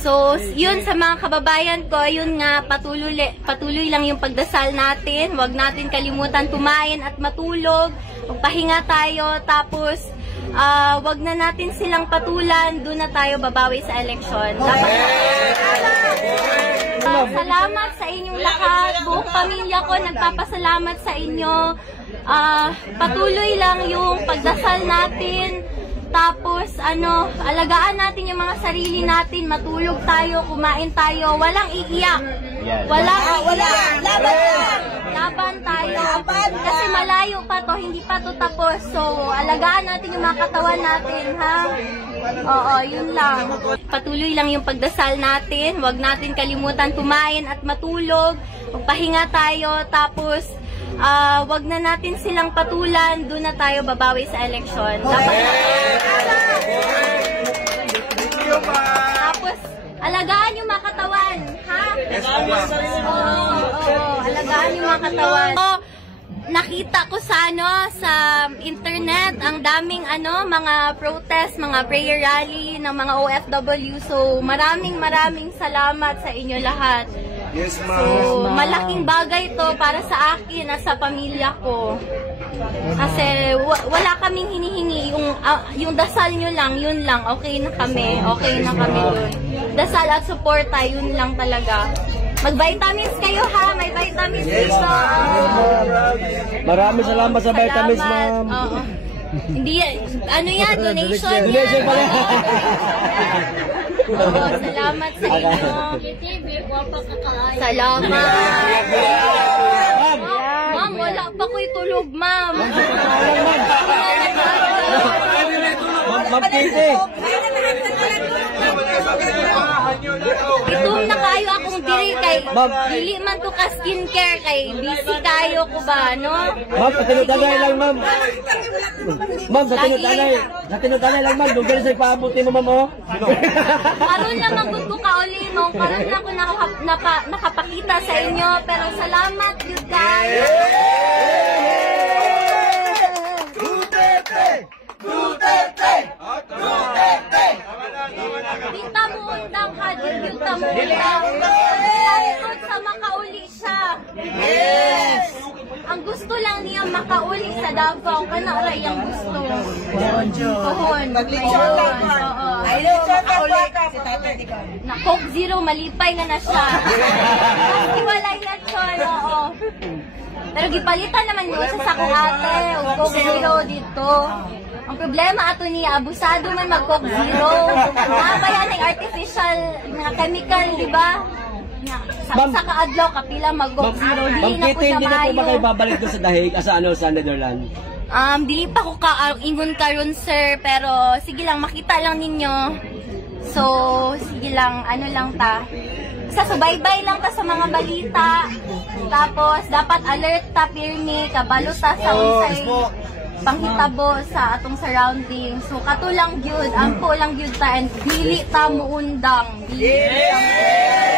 So, yun sa mga kababayan ko, yun nga, patuloy lang yung pagdasal natin. Huwag natin kalimutan kumain at matulog. Magpahinga tayo, tapos wag na natin silang patulan, doon na tayo babawi sa eleksyon. Salamat sa inyong lahat, buong pamilya ko nagpapasalamat sa inyo. Patuloy lang yung pagdasal natin. Tapos, alagaan natin yung mga sarili natin, matulog tayo, kumain tayo, walang iiyak. Walang iiyak. Laban tayo. Kasi malayo pa to, hindi pa to tapos. So, alagaan natin yung mga katawan natin, ha? Oo, yun lang. Patuloy lang yung pagdasal natin, huwag natin kalimutan kumain at matulog, magpahinga tayo, tapos, wag na natin silang patulan, doon na tayo babawi sa eleksyon. Tapos, alagaan yung mga katawan, ha? Oo, alagaan yung mga katawan. Nakita ko sa internet ang daming mga protest, mga prayer rally ng mga OFW. So, maraming salamat sa inyo lahat. Yes, ma'am. So, malaking bagay to para sa akin at sa pamilya ko. Kasi wala kaming hinihingi, yung dasal nyo lang, yun lang, okay na kami dun. Dasal at suporta, yun lang talaga. Mag-vitamins kayo, ha? May vitamins dito. Maraming salamat sa vitamins, ma'am. Hindi, yan, donation yan. Salamat sa inyo. Salamat. Ma'am, wala pa ko'y tulog, ma'am. Ma'am Kitty. Itum na kayo akong diri kay dili man to ka skincare kay busy kayo ko ba, no? Ma'am, patinod-anay lang, ma'am. Ma'am, patinod-anay lang, ma'am. Dugay sa paabuti mo, ma'am, oh. Karon naman gud ko kauli mo, karon na ako nakapakita sa inyo, pero salamat yun guys. Duterte! Dita mo undang ha, dita mo undang. Salamat sa makauli siya. Yes! Ang gusto lang niya makauli sa Davao, kana ora yang gusto. Pohon. Maglitsyon lang. Ay, litsyon ka si Tatay Digong. Na Coke Zero, malipay na siya. Kasi walay na siya, oo. Pero gipalitan naman mo sa sakong ate, o Coke Zero dito. Ang problema ato niya, abusado man mag-Coke Zero. Nakabaya ng artificial na chemical, di ba? Sa kaadlaw, kapila mag-Coke Zero. Dili na po siya Hindi na po maayo. makaibabalik doon sa dahig, sa Netherlands. Dili pa ko ingon karon sir, pero sige lang, makita lang ninyo. So, sige lang, lang ta. Subaybay lang ta sa mga balita. Tapos, dapat alert ta, pirmi, kabalo ta sa unsay panghitabo sa atong surroundings. So, kato lang gyud, ampo lang gyud ta, and dili ta muundang. Dili ta muundang.